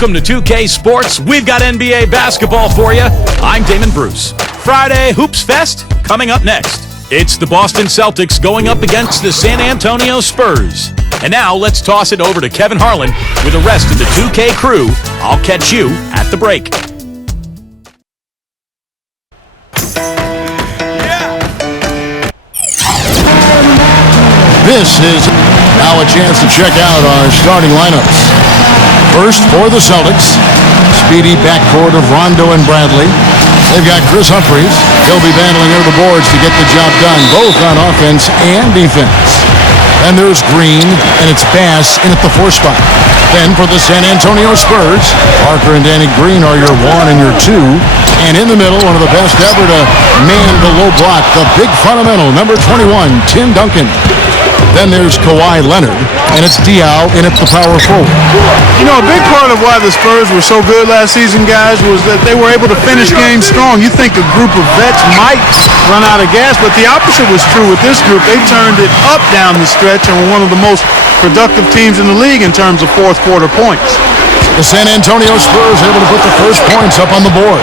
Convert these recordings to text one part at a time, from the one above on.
Welcome to 2K Sports. We've got NBA basketball for you. I'm Damon Bruce. Friday Hoops Fest coming up next. It's the Boston Celtics going up against the San Antonio Spurs. And now let's toss it over to Kevin Harlan with the rest of the 2K crew. I'll catch you at the break. This is now a chance to check out our starting lineups. First for the Celtics, speedy backcourt of Rondo and Bradley. They've got Chris Humphries. He'll be battling over the boards to get the job done, both on offense and defense. Then there's Green, and it's Bass in at the 4 spot. Then for the San Antonio Spurs, Parker and Danny Green are your 1 and your 2. And in the middle, one of the best ever to man the low block, the big fundamental, number 21, Tim Duncan. Then there's Kawhi Leonard, and it's Diaw in at the power forward. You know, a big part of why the Spurs were so good last season, guys, was that they were able to finish games strong. You think a group of vets might run out of gas, but the opposite was true with this group. They turned it up down the stretch and were one of the most productive teams in the league in terms of fourth quarter points. The San Antonio Spurs able to put the first points up on the board.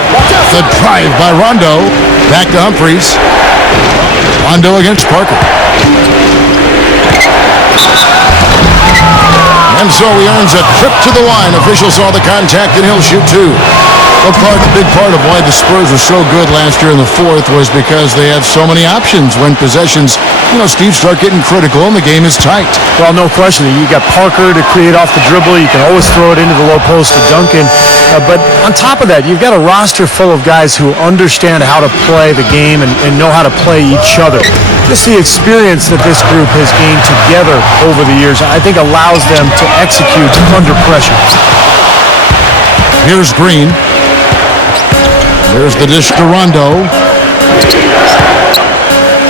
The drive by Rondo. Back to Humphries. Rondo against Parker. And so he earns a trip to the line. Official saw the contact, and he'll shoot 2. Well, Clark, a big part of why the Spurs were so good last year in the fourth was because they had so many options when possessions, Steve, start getting critical and the game is tight. Well, no question. You got Parker to create off the dribble. You can always throw it into the low post to Duncan. But on top of that, you've got a roster full of guys who understand how to play the game and know how to play each other. Just the experience that this group has gained together over the years, I think, allows them to execute under pressure. Here's Green. There's the dish to Rondo.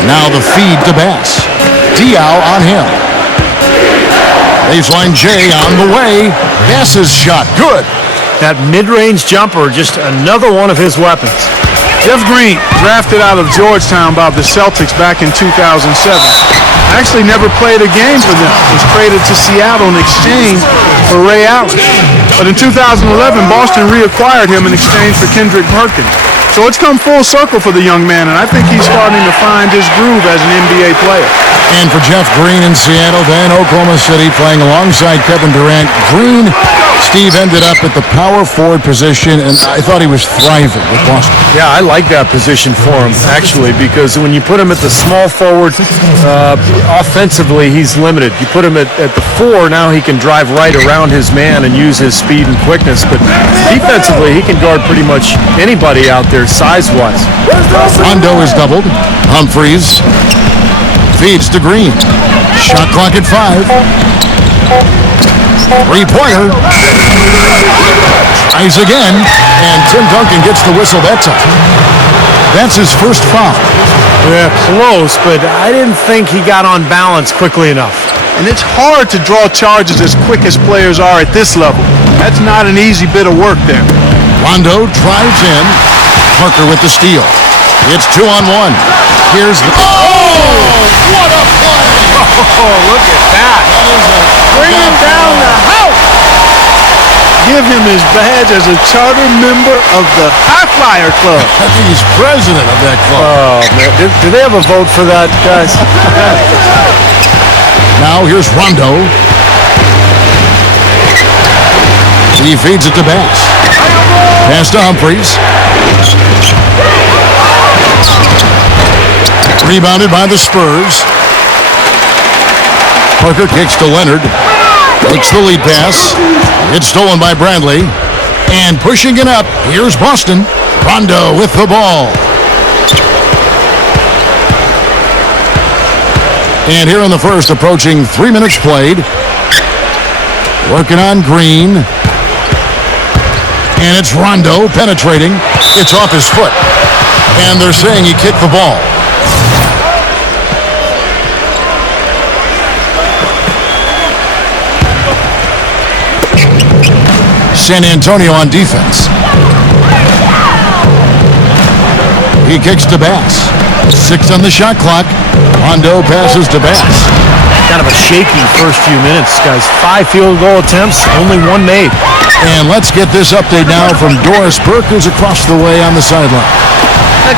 Now the feed to Bass. Diaw on him. Baseline J on the way. Bass's shot, good. That mid-range jumper, just another one of his weapons. Jeff Green, drafted out of Georgetown by the Celtics back in 2007. Actually never played a game for them. Was traded to Seattle in exchange for Ray Allen. But in 2011, Boston reacquired him in exchange for Kendrick Perkins. So it's come full circle for the young man, and I think he's starting to find his groove as an NBA player. And for Jeff Green in Seattle, then Oklahoma City playing alongside Kevin Durant. Green, Steve, ended up at the power forward position, and I thought he was thriving with Boston. Yeah, I like that position for him, actually, because when you put him at the small forward, offensively, he's limited. You put him at the 4, now he can drive right around his man and use his speed and quickness. But defensively, he can guard pretty much anybody out there size-wise. Rondo is doubled. Humphries feeds to Green. Shot clock at 5. Three-pointer. Tries again, and Tim Duncan gets the whistle that time. That's his first foul. Yeah, close, but I didn't think he got on balance quickly enough. And it's hard to draw charges as quick as players are at this level. That's not an easy bit of work there. Rondo drives in. Parker with the steal. It's 2-on-1. Here's the... Oh! What a play! Oh, look at that. Bring him down the house. Give him his badge as a charter member of the High Flyer Club. I think he's president of that club. Oh, man. Do they have a vote for that, guys? Now here's Rondo. He feeds it to Bass. Pass to Humphries. Rebounded by the Spurs. Parker kicks to Leonard. Takes the lead pass. It's stolen by Bradley. And pushing it up, here's Boston. Rondo with the ball. And here in the first, approaching 3 minutes played. Working on Green. And it's Rondo penetrating. It's off his foot. And they're saying he kicked the ball. San Antonio on defense. He kicks to Bass. 6 on the shot clock. Rondo passes to Bass. Kind of a shaky first few minutes, guys. 5 field goal attempts, only 1 made. And let's get this update now from Doris Burke, who's across the way on the sideline.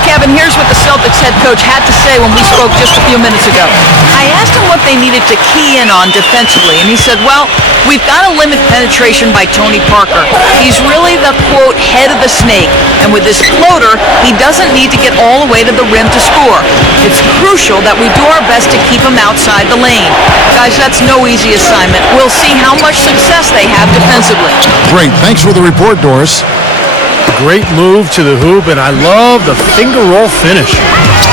Kevin, here's what the Celtics head coach had to say when we spoke just a few minutes ago. I asked him what they needed to key in on defensively, and he said, well, we've got to limit penetration by Tony Parker. He's really the, quote, head of the snake, and with his floater, he doesn't need to get all the way to the rim to score. It's crucial that we do our best to keep him outside the lane. Guys, that's no easy assignment. We'll see how much success they have defensively. Great. Thanks for the report, Doris. Great move to the hoop, and I love the finger roll finish.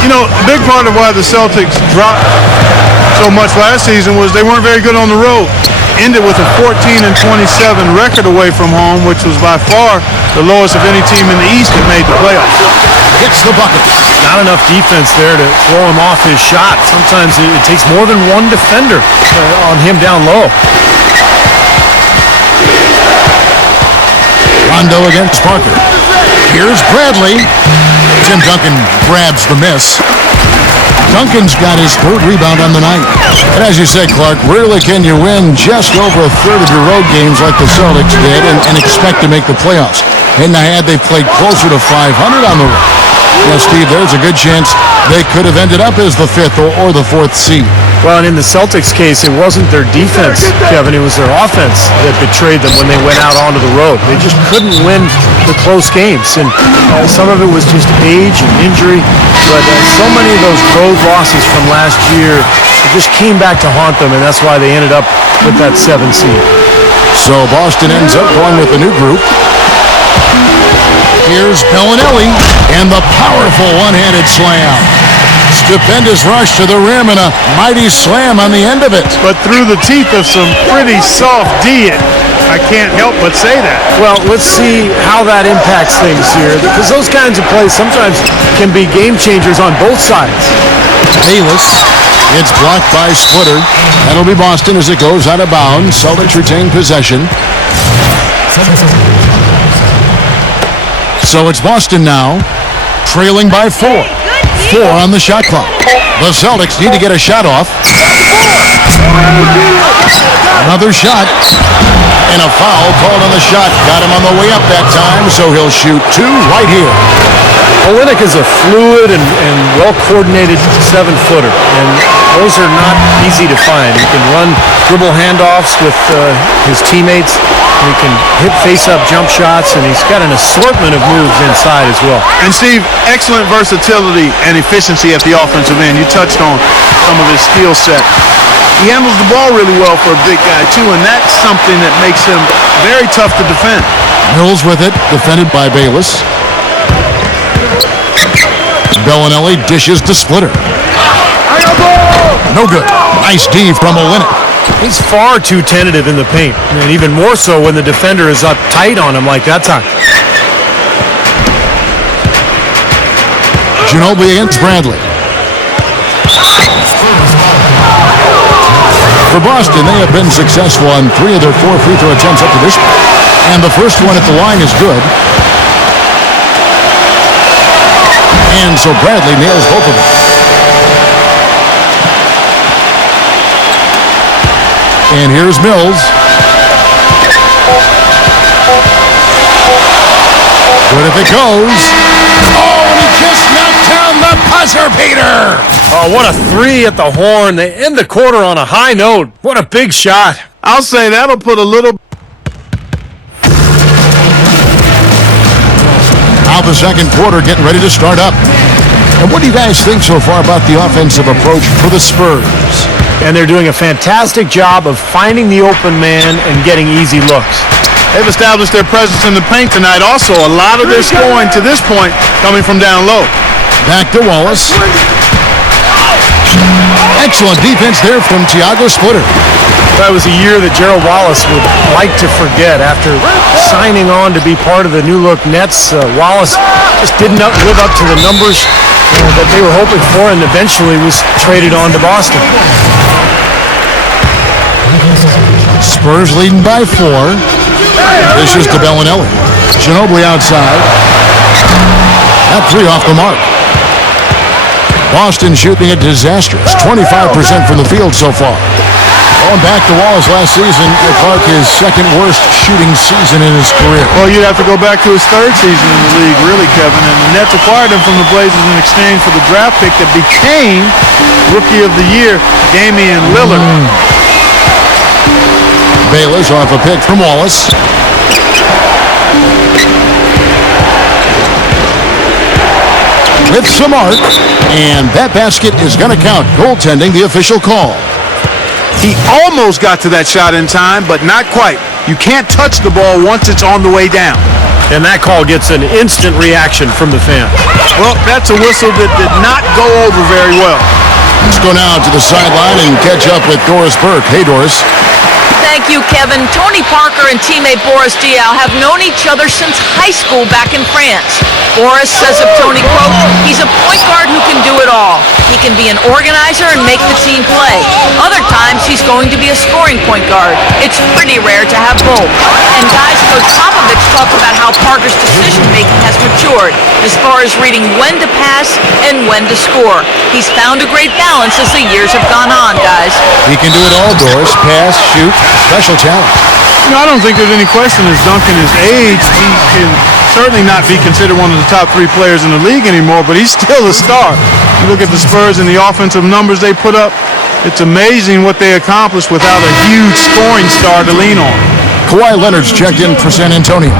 You know, a big part of why the Celtics dropped so much last season was they weren't very good on the road. Ended with a 14-27 record away from home, which was by far the lowest of any team in the East that made the playoffs. Hits the bucket. Not enough defense there to throw him off his shot. Sometimes it takes more than one defender on him down low. Rondo against Parker. Here's Bradley. Tim Duncan grabs the miss. Duncan's got his 3rd rebound on the night. And as you said, Clark, rarely can you win just over a third of your road games like the Celtics did and expect to make the playoffs. In the had they played closer to 500 on the road. Yeah, Steve, there's a good chance they could have ended up as the 5th or the 4th seed. Well, and in the Celtics case, it wasn't their defense, Kevin. It was their offense that betrayed them when they went out onto the road. They just couldn't win the close games. And some of it was just age and injury. But so many of those road losses from last year, it just came back to haunt them, and that's why they ended up with that 7 seed. So Boston ends up going with a new group. Here's Bellinelli and the powerful one-handed slam. Stupendous rush to the rim and a mighty slam on the end of it. But through the teeth of some pretty soft D, I can't help but say that. Well, let's see how that impacts things here, because those kinds of plays sometimes can be game changers on both sides. Bayless. It's blocked by Splitter. That'll be Boston as it goes out of bounds. Celtics retain possession. So it's Boston now, trailing by 4. 4 on the shot clock. The Celtics need to get a shot off. Another shot. And a foul called on the shot. Got him on the way up that time, so he'll shoot 2 right here. Olynyk is a fluid and well-coordinated 7-footer, and those are not easy to find. He can run dribble handoffs with his teammates. He can hit face-up jump shots, and he's got an assortment of moves inside as well. And Steve, excellent versatility and efficiency at the offensive end. You touched on some of his skill set. He handles the ball really well for a big guy, too, and that's something that makes him very tough to defend. Mills with it, defended by Bayless. Bellinelli dishes to Splitter. No good. Nice D from Olynyk. He's far too tentative in the paint, and even more so when the defender is up tight on him like that time. Ginobili against Bradley. For Boston, they have been successful on 3 of their 4 free throw attempts up to this point. And the first one at the line is good. And so Bradley nails both of them. And here's Mills. Good if it goes. Oh, and he just knocked down the buzzer beater. Oh, what a 3 at the horn. They end the quarter on a high note. What a big shot. I'll say that'll put a little... Now the second quarter getting ready to start up. And what do you guys think so far about the offensive approach for the Spurs? And they're doing a fantastic job of finding the open man and getting easy looks. They've established their presence in the paint tonight. Also, a lot of their scoring to this point coming from down low. Back to Wallace. Excellent defense there from Thiago Splitter. That was a year that Gerald Wallace would like to forget. After signing on to be part of the New Look Nets, Wallace just didn't live up to the numbers that they were hoping for, and eventually was traded on to Boston. Spurs leading by 4. This is to Bellinelli. Ginobili outside. That 3 off the mark. Boston shooting a disastrous 25% from the field so far. Going back to Wallace last season, Clark his second worst shooting season in his career. Well, you'd have to go back to his third season in the league, really, Kevin. And the Nets acquired him from the Blazers in exchange for the draft pick that became Rookie of the Year, Damian Lillard. Bayless off a pick from Wallace. With some art, and that basket is going to count. Goaltending, the official call. He almost got to that shot in time, but not quite. You can't touch the ball once it's on the way down. And that call gets an instant reaction from the fan. Well, that's a whistle that did not go over very well. Let's go now to the sideline and catch up with Doris Burke. Hey, Doris. Thank you, Kevin. Tony Parker and teammate Boris Diaw have known each other since high school back in France. Boris says of Tony, quote, he's a point guard who can do it all. He can be an organizer and make the team play. Other times, he's going to be a scoring point guard. It's pretty rare to have both. And guys, Coach Popovich talked about how Parker's decision-making has matured as far as reading when to pass and when to score. He's found a great balance as the years have gone on, guys. He can do it all, Doris. Pass, shoot, special talent. You know, I don't think there's any question as Duncan is age, he can certainly not be considered one of the top 3 players in the league anymore, but he's still a star. You look at the Spurs and the offensive numbers they put up, it's amazing what they accomplished without a huge scoring star to lean on. Kawhi Leonard's checked in for San Antonio.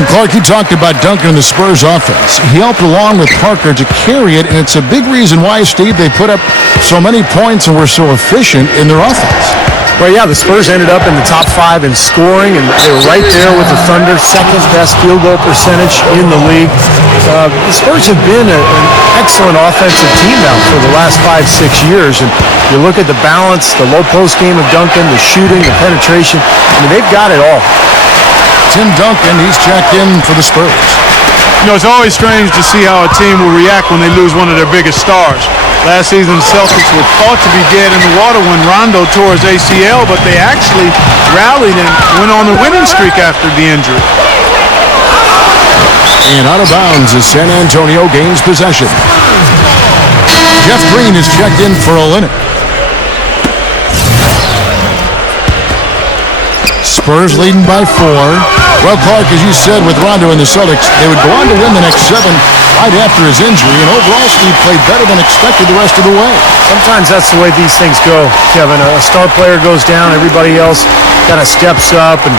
And Clark, you talked about Duncan and the Spurs offense. He helped along with Parker to carry it, and it's a big reason why, Steve, they put up so many points and were so efficient in their offense. Well, yeah, the Spurs ended up in the top 5 in scoring, and they were right there with the Thunder, second best field goal percentage in the league. The Spurs have been an excellent offensive team now for the last 5-6 years, and you look at the balance, the low post game of Duncan, the shooting, the penetration. I mean, they've got it all. Tim Duncan, he's checked in for the Spurs. You know, it's always strange to see how a team will react when they lose one of their biggest stars. Last season, the Celtics were thought to be dead in the water when Rondo tore his ACL, but they actually rallied and went on the winning streak after the injury. And out of bounds as San Antonio gains possession. Jeff Green is checked in for Olynyk. Spurs leading by 4. Well, Clark, as you said, with Rondo and the Celtics, they would go on to win the next 7 right after his injury, and overall Steve played better than expected the rest of the way. Sometimes that's the way these things go, Kevin. A star player goes down, everybody else kind of steps up, and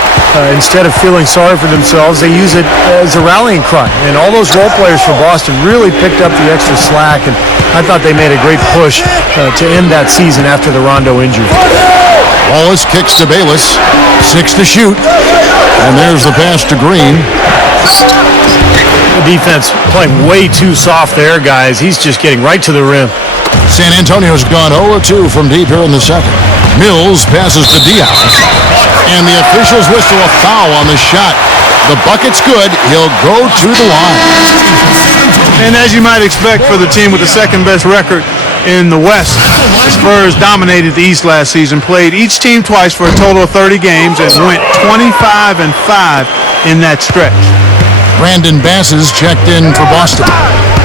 instead of feeling sorry for themselves, they use it as a rallying cry. And all those role players for Boston really picked up the extra slack, and I thought they made a great push to end that season after the Rondo injury. Wallace kicks to Bayless. 6 to shoot. And there's the pass to Green. The defense playing way too soft there, guys. He's just getting right to the rim. San Antonio's gone 0-2 from deep here in the second. Mills passes to Diaw. And the officials whistle a foul on the shot. The bucket's good. He'll go to the line. And as you might expect for the team with the second best record in the West, the Spurs dominated the East last season, played each team twice for a total of 30 games, and went 25-5 in that stretch. Brandon Bass is checked in for Boston.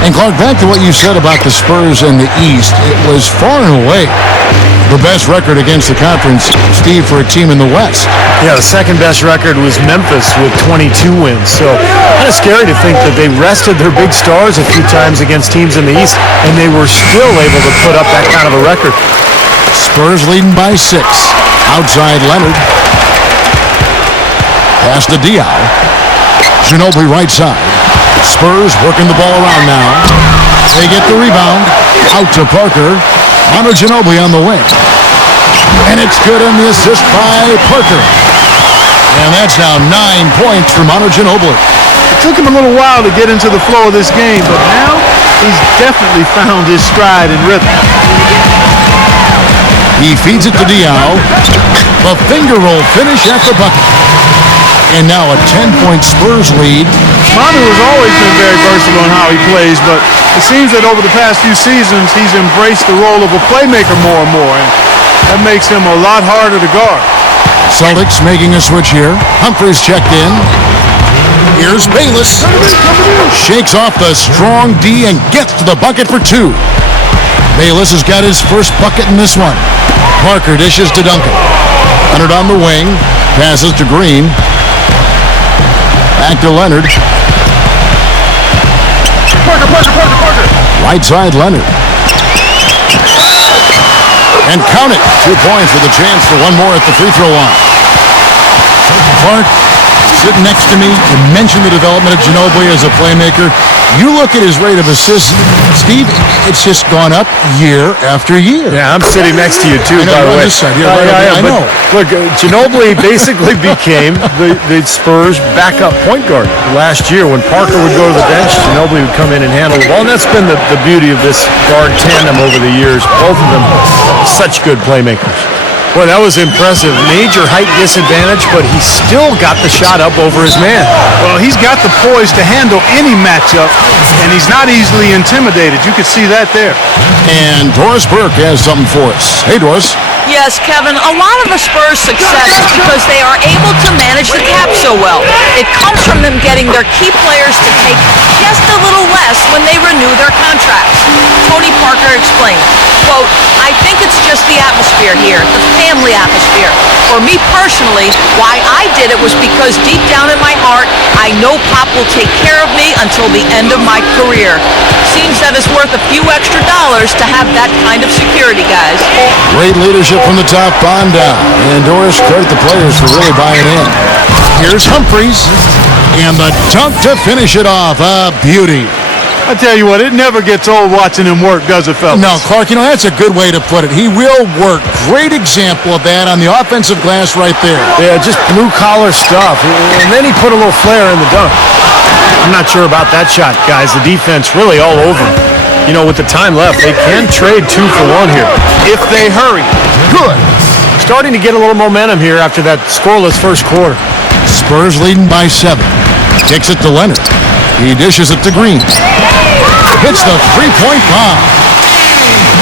And Clark, back to what you said about the Spurs and the East, it was far and away the best record against the conference, Steve, for a team in the West. Yeah, the second best record was Memphis with 22 wins. So kind of scary to think that they rested their big stars a few times against teams in the East, and they were still able to put up that kind of a record. Spurs leading by 6. Outside Leonard. Pass to Diaw. Ginobili right side. Spurs working the ball around now. They get the rebound. Out to Parker. Manu Ginobili on the wing. And it's good on the assist by Parker. And that's now 9 points for Manu Ginobili. It took him a little while to get into the flow of this game, but now he's definitely found his stride and rhythm. He feeds it to Diaw. The finger roll finish at the bucket. And now a 10-point Spurs lead. Manu has always been very versatile in how he plays, but it seems that over the past few seasons, he's embraced the role of a playmaker more and more, and that makes him a lot harder to guard. Celtics making a switch here. Humphries checked in. Here's Bayless. Shakes off the strong D and gets to the bucket for 2. Bayless has got his first bucket in this one. Parker dishes to Duncan. Leonard on the wing. Passes to Green. Back to Leonard. Parker. Right side Leonard. And count it. 2 points with a chance for one more at the free throw line. Clark, sitting next to me, you mentioned the development of Ginobili as a playmaker. You look at his rate of assists, Steve, it's just gone up year after year. Yeah, I'm sitting next to you too, by the way. I know. Look, Ginobili basically became the Spurs' backup point guard last year. When Parker would go to the bench, Ginobili would come in and handle the ball. And that's been the beauty of this guard tandem over the years. Both of them such good playmakers. Well, that was impressive. Major height disadvantage, but he still got the shot up over his man. Well, he's got the poise to handle any matchup, and he's not easily intimidated. You can see that there. And Doris Burke has something for us. Hey, Doris. Yes, Kevin, a lot of the Spurs' success is because they are able to manage the cap so well. It comes from them getting their key players to take just a little less when they renew their contracts. Tony Parker explained, quote, "I think it's just the atmosphere here, the family atmosphere. For me personally, why I did it was because deep down in my heart, I know Pop will take care of me until the end of my career. Seems that it's worth a few extra dollars to have that kind of security, guys." Great leadership from the top on down. And Doris, credit the players for really buying in. Here's Humphries. And the dunk to finish it off. A beauty. I tell you what, it never gets old watching him work, does it, fellas? No, Clark, that's a good way to put it. He will work. Great example of that on the offensive glass right there. Yeah, just blue-collar stuff. And then he put a little flair in the dunk. I'm not sure about that shot, guys. The defense really all over him. You know, with the time left, they can trade 2 for 1 here. If they hurry. Good. Starting to get a little momentum here after that scoreless first quarter. Spurs leading by 7. Kicks it to Leonard. He dishes it to Green. Hits the three-point bomb.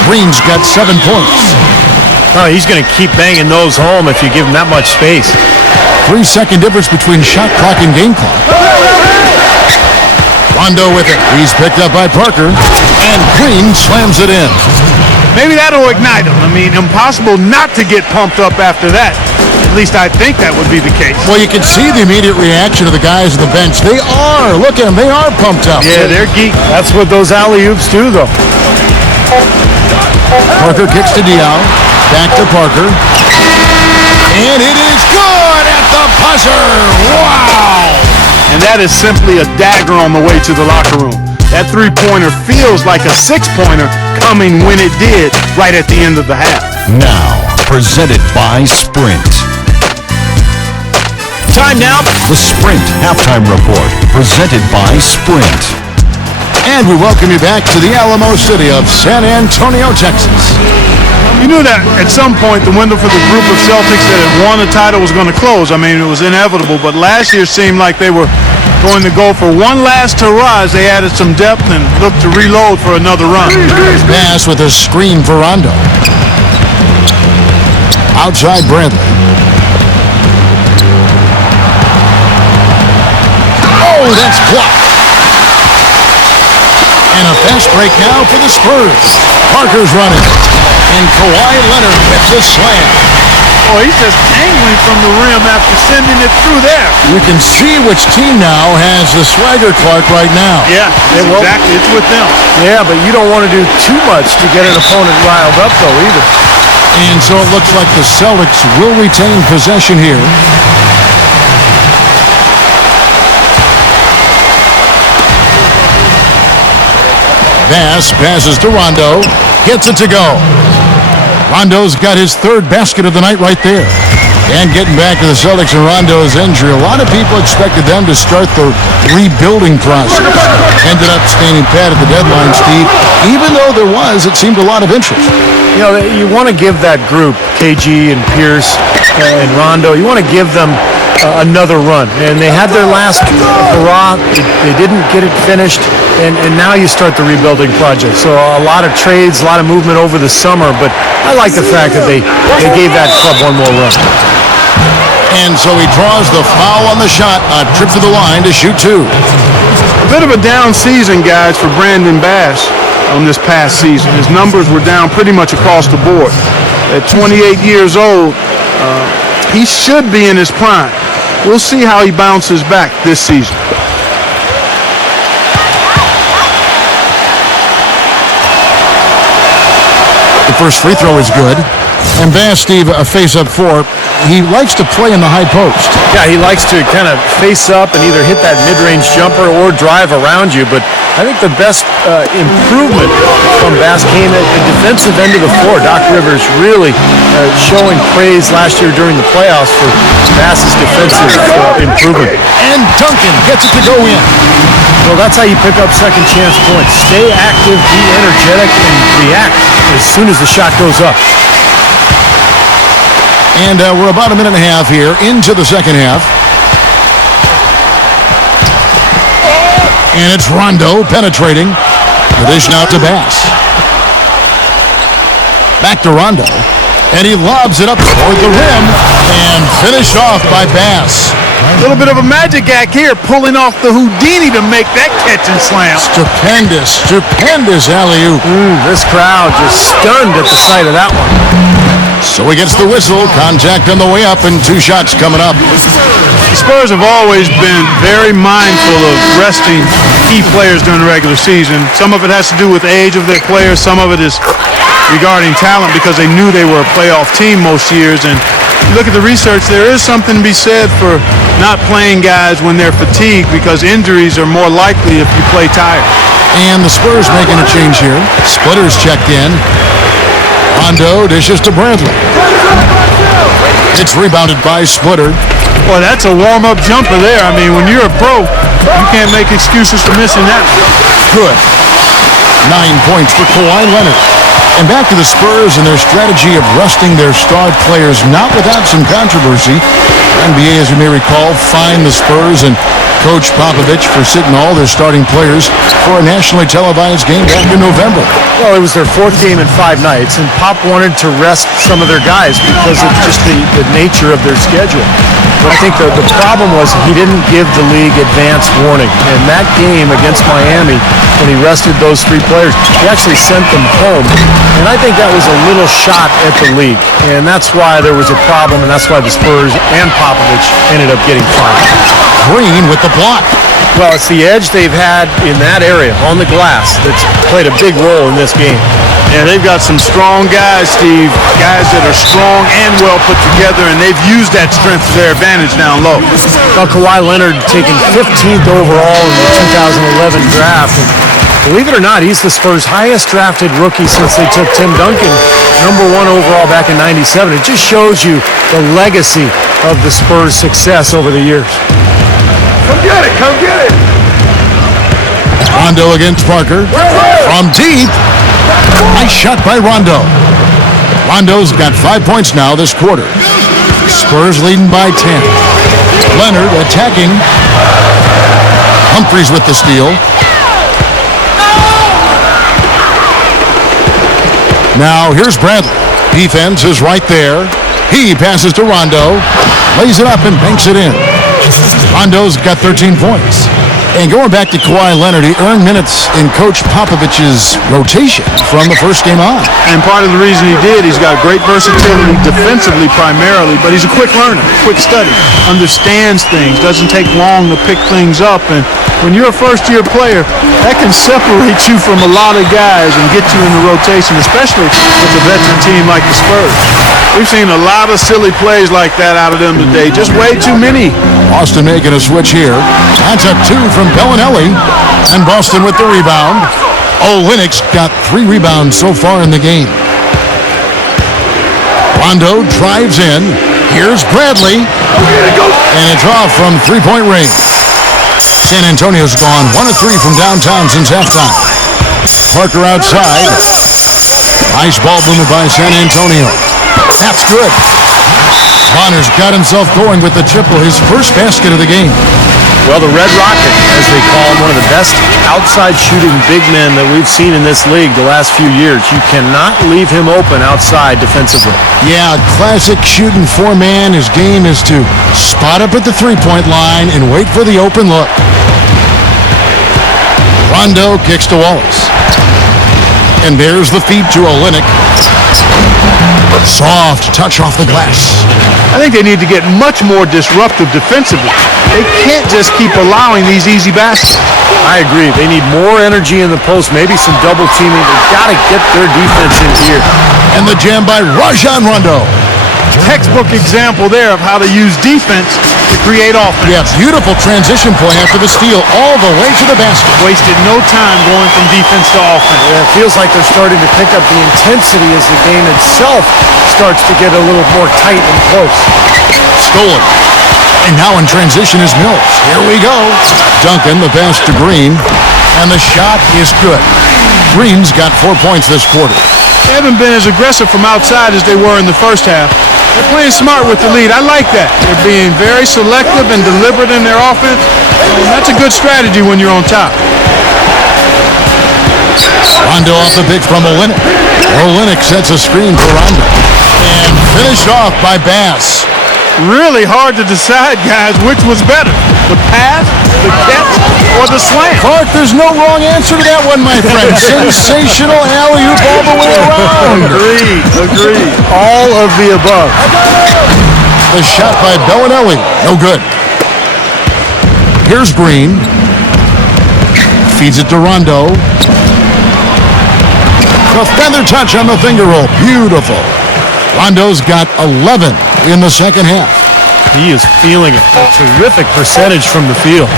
Green's got 7 points. Oh, he's going to keep banging those home if you give him that much space. 3-second difference between shot clock and game clock. Rondo with it. He's picked up by Parker. And Green slams it in. Maybe that'll ignite him. I mean, impossible not to get pumped up after that. At least I think that would be the case. Well, you can see the immediate reaction of the guys on the bench. They are. Look at them. They are pumped up. Yeah, they're geek. That's what those alley-oops do, though. Parker kicks to Diaw. Back to Parker. And it is good at the buzzer. Wow. And that is simply a dagger on the way to the locker room. That three-pointer feels like a six-pointer coming when it did right at the end of the half. Now, presented by Sprint. Time now, the Sprint Halftime Report, presented by Sprint. And we welcome you back to the Alamo City of San Antonio, Texas. You knew that at some point the window for the group of Celtics that had won a title was going to close. I mean, it was inevitable, but last year seemed like they were going to go for one last hurrah as they added some depth and looked to reload for another run. Pass with a screen for Rondo. Outside Bradley. Oh, that's blocked. And a fast break now for the Spurs. Parker's running. And Kawhi Leonard with the slam. Oh, he's just angling from the rim after sending it through there. You can see which team now has the swagger, Clark, right now. Yeah, exactly. It's with them. Yeah, but you don't want to do too much to get an opponent riled up, though, either. And so it looks like the Celtics will retain possession here. Bass passes to Rondo. Gets it to go. Rondo's got his third basket of the night right there. And getting back to the Celtics and Rondo's injury, a lot of people expected them to start the rebuilding process. Ended up staying pat at the deadline, Steve. Even though there was, it seemed, a lot of interest. You know, you want to give that group, KG and Pierce and Rondo, you want to give them another run. And they had their last hurrah. They didn't get it finished. And now you start the rebuilding project. So a lot of trades, a lot of movement over the summer. But I like the fact that they gave that club one more run. And so he draws the foul on the shot. A trip to the line to shoot two. A bit of a down season, guys, for Brandon Bass. on this past season. His numbers were down pretty much across the board. At 28 years old, he should be in his prime. We'll see how he bounces back this season. The first free throw is good. And Bass, Steve, a face-up four. He likes to play in the high post. Yeah, he likes to kind of face up and either hit that mid-range jumper or drive around you. But I think the best improvement from Bass came at the defensive end of the floor. Doc Rivers really showing praise last year during the playoffs for Bass's defensive improvement. And Duncan gets it to go in. Well, that's how you pick up second chance points. Stay active, be energetic, and react as soon as the shot goes up. And we're about a minute and a half here into the second half. And it's Rondo penetrating. The dish now to Bass. Back to Rondo. And he lobs it up toward the rim. And finished off by Bass. A little bit of a magic act here, pulling off the Houdini to make that catch and slam. Stupendous alley-oop. This crowd just stunned at the sight of that one. So he gets the whistle. Contact on the way up and 2 shots coming up. The Spurs have always been very mindful of resting key players during the regular season. Some of it has to do with the age of their players. Some of it is regarding talent because they knew they were a playoff team most years. And you look at the research, there is something to be said for not playing guys when they're fatigued because injuries are more likely if you play tired. And the Spurs making a change here. Splitter's checked in. Rondo dishes to Bradley. It's rebounded by Splitter. Boy, that's a warm-up jumper there. I mean, when you're a pro, you can't make excuses for missing that. Good. 9 points for Kawhi Leonard. And back to the Spurs and their strategy of resting their star players, not without some controversy. NBA, as you may recall, fined the Spurs and Coach Popovich for sitting all their starting players for a nationally televised game back in November. Well, it was their 4th game in 5 nights, and Pop wanted to rest some of their guys because of just the nature of their schedule. But I think the problem was he didn't give the league advance warning. And that game against Miami, when he rested those 3 players, he actually sent them home. And I think that was a little shot at the league. And that's why there was a problem, and that's why the Spurs and Popovich ended up getting fined. Green with the block. Well, it's the edge they've had in that area on the glass that's played a big role in this game. Yeah, they've got some strong guys, Steve. Guys that are strong and well put together, and they've used that strength to their advantage down low. Well, Kawhi Leonard taken 15th overall in the 2011 draft. And believe it or not, he's the Spurs' highest drafted rookie since they took Tim Duncan, number 1 overall back in '97. It just shows you the legacy of the Spurs' success over the years. Come get it, come get it. Rondo against Parker. From deep. Nice shot by Rondo. Rondo's got 5 points now this quarter. Spurs leading by 10. Leonard attacking. Humphries with the steal. Now here's Bradley. Defense is right there. He passes to Rondo. Lays it up and banks it in. Rondo's got 13 points. And going back to Kawhi Leonard, he earned minutes in Coach Popovich's rotation from the first game on. And part of the reason he did, he's got great versatility defensively primarily, but he's a quick learner, quick study, understands things, doesn't take long to pick things up. And when you're a first-year player, that can separate you from a lot of guys and get you in the rotation, especially with a veteran team like the Spurs. We've seen a lot of silly plays like that out of them today, just way too many. Boston making a switch here. That's a 2 from Bellinelli. And Boston with the rebound. Olynyk got 3 rebounds so far in the game. Rondo drives in. Here's Bradley. And it's off from 3-point range. San Antonio's gone 1 of 3 from downtown since halftime. Parker outside. Nice ball movement by San Antonio. That's good. Bonner's got himself going with the triple, his first basket of the game. Well, the Red Rocket, as they call him, one of the best outside shooting big men that we've seen in this league the last few years. You cannot leave him open outside defensively. Yeah, classic shooting 4-man. His game is to spot up at the 3-point line and wait for the open look. Rondo kicks to Wallace. And there's the feed to Olynyk. Soft touch off the glass. I think they need to get much more disruptive defensively. They can't just keep allowing these easy baskets. I agree. They need more energy in the post, maybe some double teaming. They've got to get their defense in here. And the jam by Rajon Rondo. Textbook example there of how to use defense to create offense. Yeah, beautiful transition play after the steal all the way to the basket. Wasted no time going from defense to offense. Yeah, it feels like they're starting to pick up the intensity as the game itself starts to get a little more tight and close. Stolen. And now in transition is Mills. Here we go. Duncan, the pass to Green. And the shot is good. Green's got 4 points this quarter. They haven't been as aggressive from outside as they were in the first half. They're playing smart with the lead. I like that. They're being very selective and deliberate in their offense. And that's a good strategy when you're on top. Rondo off the pick from Olynyk. Olynyk sets a screen for Rondo. And finished off by Bass. Really hard to decide, guys, which was better, the pass, the catch, or the slam. Clark, there's no wrong answer to that one, my friend. Sensational alley-oop all the way around. Agreed. All of the above. The shot by Bellinelli. No good. Here's Green. Feeds it to Rondo. The feather touch on the finger roll. Beautiful. Rondo's got 11 in the second half. He is feeling it. A terrific percentage from the field.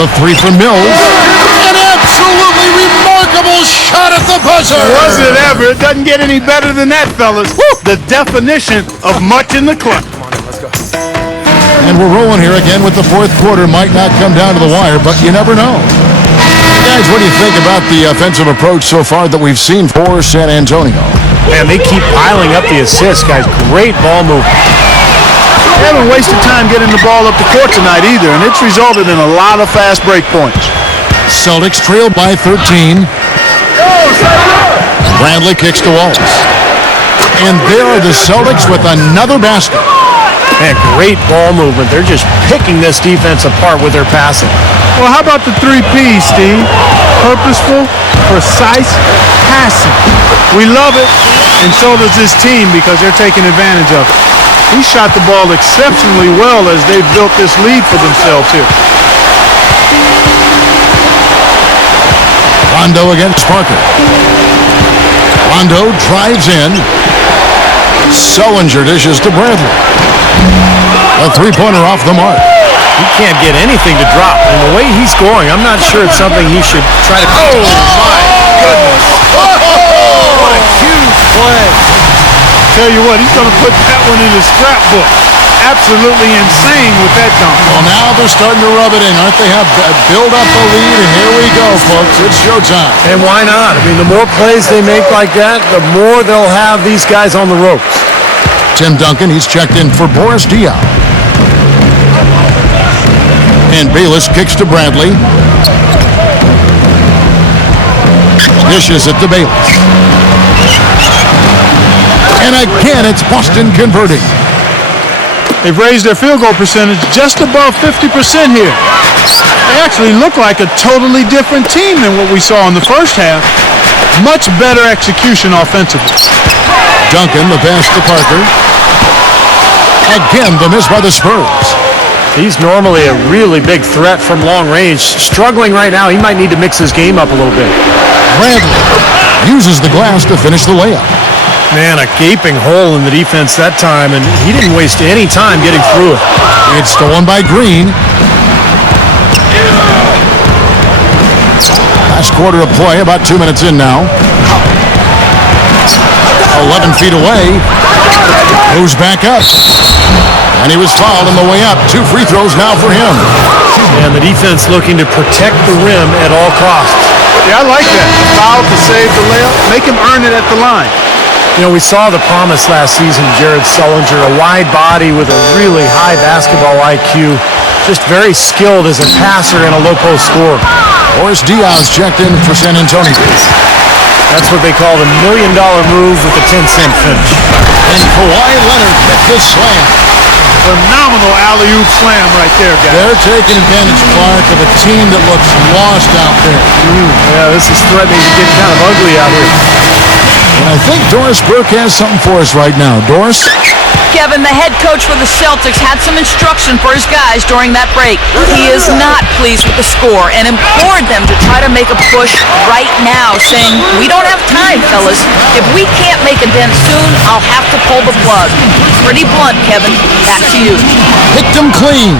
The three from Mills. An absolutely remarkable shot at the buzzer. Was it ever? It doesn't get any better than that, fellas. Woo! The definition of much in the clutch. And we're rolling here again with the fourth quarter. Might not come down to the wire, but you never know. Guys, what do you think about the offensive approach so far that we've seen for San Antonio? Man, they keep piling up the assists, guys. Great ball movement. They haven't wasted time getting the ball up the court tonight either, and it's resulted in a lot of fast break points. Celtics trailed by 13. Bradley kicks to Walls. And there are the Celtics with another basket. Man, great ball movement. They're just picking this defense apart with their passing. Well, how about the 3 Ps, Steve? Purposeful, precise, passing. We love it, and so does this team because they're taking advantage of it. He shot the ball exceptionally well as they've built this lead for themselves here. Rondo against Parker. Rondo drives in. Sullinger dishes to Bradley. A three-pointer off the mark. He can't get anything to drop. And the way he's scoring, I'm not sure it's something he should try to... Oh, my goodness. What a huge play. Tell you what, he's going to put that one in his scrapbook. Absolutely insane with that dunk. Well, now they're starting to rub it in, aren't they? Have build up the lead, and here we go, folks. It's showtime. And why not? I mean, the more plays they make like that, the more they'll have these guys on the ropes. Tim Duncan, he's checked in for Boris Diaw. And Bayless kicks to Bradley. Dishes it to Bayless. And again, it's Boston converting. They've raised their field goal percentage just above 50% here. They actually look like a totally different team than what we saw in the first half. Much better execution offensively. Duncan, the pass to Parker. Again, the miss by the Spurs. He's normally a really big threat from long range. Struggling right now. He might need to mix his game up a little bit. Bradley uses the glass to finish the layup. Man, a gaping hole in the defense that time, and he didn't waste any time getting through it. It's stolen by Green. Last quarter of play, about 2 minutes in now. 11 feet away. Moves back up. And he was fouled on the way up. 2 free throws now for him. And the defense looking to protect the rim at all costs. Yeah, I like that. Foul to save the layup. Make him earn it at the line. You know, we saw the promise last season, Jared Sullinger, a wide body with a really high basketball IQ. Just very skilled as a passer and a low-post scorer. Boris Diaw's checked in for San Antonio. That's what they call the $1 million move with a 10-cent finish. And Kawhi Leonard hit the slam. Phenomenal alley-oop slam right there, guys. They're taking advantage, Clark, of a team that looks lost out there. Yeah, this is threatening to get kind of ugly out here. And I think Doris Burke has something for us right now. Doris? Kevin, the head coach for the Celtics, had some instruction for his guys during that break. He is not pleased with the score and implored them to try to make a push right now, saying, "We don't have time, fellas. If we can't make a dent soon, I'll have to pull the plug." Pretty blunt, Kevin. Back to you. Picked him clean.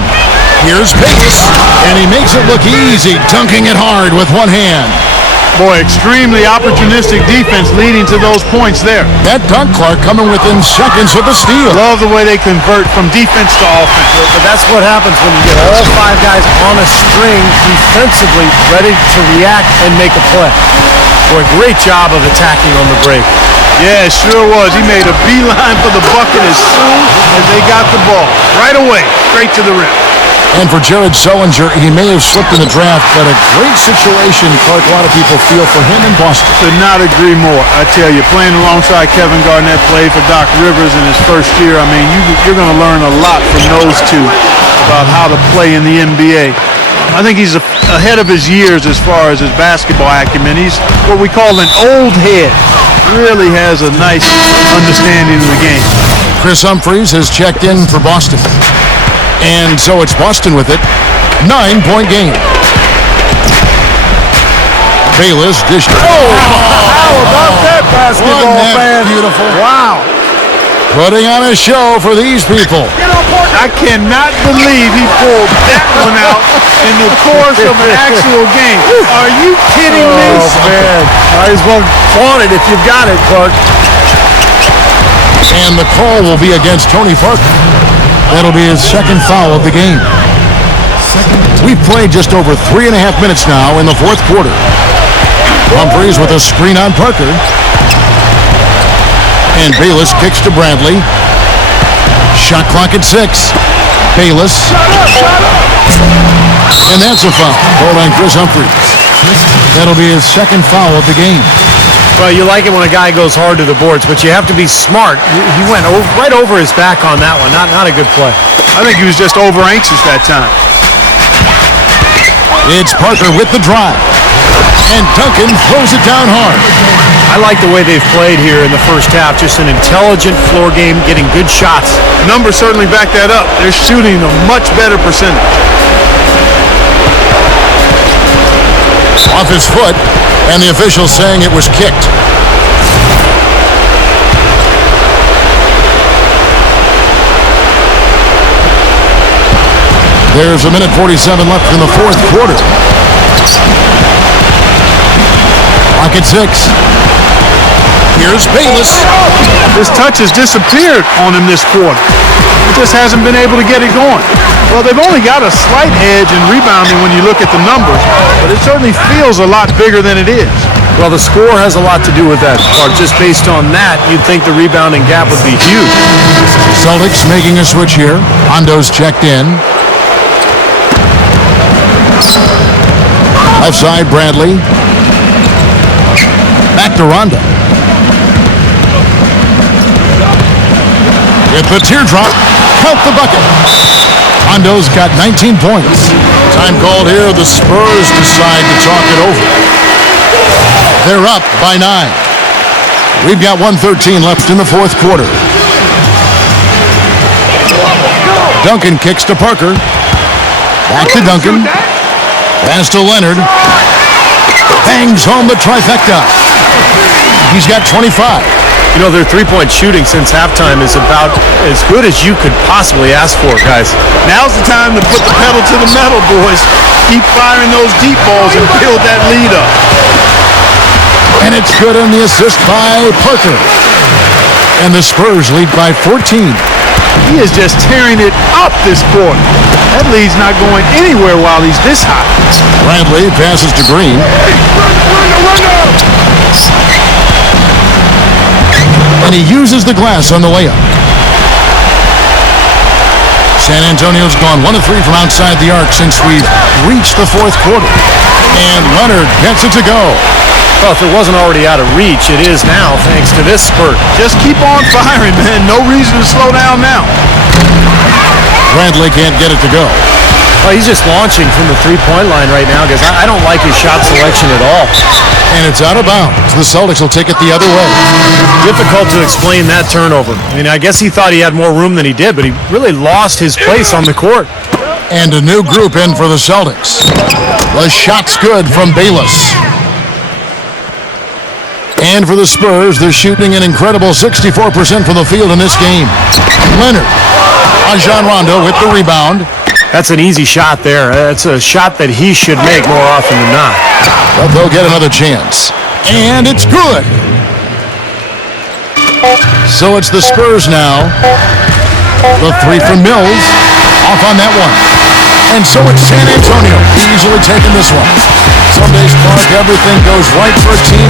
Here's Pace, and he makes it look easy, dunking it hard with one hand. Boy, extremely opportunistic defense leading to those points there. That dunk, Clark, coming within seconds of the steal. Love the way they convert from defense to offense. But that's what happens when you get all 5 guys on a string defensively ready to react and make a play. Boy, great job of attacking on the break. Yeah, it sure was. He made a beeline for the bucket as soon as they got the ball. Right away, straight to the rim. And for Jared Sullinger, he may have slipped in the draft, but a great situation, Clark, a lot of people feel for him in Boston. Could not agree more. I tell you, playing alongside Kevin Garnett, played for Doc Rivers in his first year. I mean, you're going to learn a lot from those two about how to play in the NBA. I think he's ahead of his years as far as his basketball acumen. He's what we call an old head. Really has a nice understanding of the game. Chris Humphries has checked in for Boston. And so it's Boston with it. 9-point game. Bayless dished. Oh! How about that basketball Wasn't that fan? beautiful? Wow. Putting on a show for these people. I cannot believe he pulled that one out in the course of an actual game. Are you kidding me? Oh, man. Might as well flaunt it if you've got it, Clark. And the call will be against Tony Parker. That'll be his second foul of the game. We've played just over 3.5 minutes now in the fourth quarter. Humphries with a screen on Parker. And Bayless kicks to Bradley. Shot clock at 6. Bayless. And that's a foul. Called on Chris Humphries. That'll be his second foul of the game. Well, you like it when a guy goes hard to the boards, but you have to be smart. He went right over his back on that one. Not a good play. I think he was just over anxious that time. It's Parker with the drive. And Duncan throws it down hard. I like the way they've played here in the first half. Just an intelligent floor game, getting good shots. Numbers certainly back that up. They're shooting a much better percentage. Off his foot, and the official saying it was kicked. There's a minute 47 left in the fourth quarter. Clock at 6. Here's Bayless. His touch has disappeared on him this quarter. He just hasn't been able to get it going. Well, they've only got a slight edge in rebounding when you look at the numbers, but it certainly feels a lot bigger than it is. Well, the score has a lot to do with that, Clark. Just based on that, you'd think the rebounding gap would be huge. Celtics making a switch here. Hondo's checked in. Left side, Bradley. Back to Rondo. With the teardrop, count the bucket. Hondo's got 19 points. Time called here. The Spurs decide to talk it over. They're up by 9. We've got 1:13 left in the fourth quarter. Duncan kicks to Parker. Back to Duncan. Pass to Leonard. Bangs home the trifecta. He's got 25. You know, their three-point shooting since halftime is about as good as you could possibly ask for, guys. Now's the time to put the pedal to the metal, boys. Keep firing those deep balls and build that lead up. And it's good on the assist by Parker. And the Spurs lead by 14. He is just tearing it up this quarter. That lead's not going anywhere while he's this hot. Bradley passes to Green. And he uses the glass on the layup. San Antonio's gone 1 of 3 from outside the arc since we've reached the fourth quarter. And Leonard gets it to go. Well, if it wasn't already out of reach, it is now, thanks to this spurt. Just keep on firing, man. No reason to slow down now. Bradley can't get it to go. Oh, he's just launching from the three-point line right now, guys. I don't like his shot selection at all. And it's out of bounds. The Celtics will take it the other way. Difficult to explain that turnover. I mean, I guess he thought he had more room than he did, but he really lost his place on the court. And a new group in for the Celtics. The shot's good from Bayless. And for the Spurs, they're shooting an incredible 64% from the field in this game. Leonard. Rajon Rondo with the rebound. That's an easy shot there. That's a shot that he should make more often than not. But they'll get another chance. And it's good. So it's the Spurs now. The three from Mills. Off on that one. And so it's San Antonio easily taking this one. Some days, Clark, everything goes right for a team.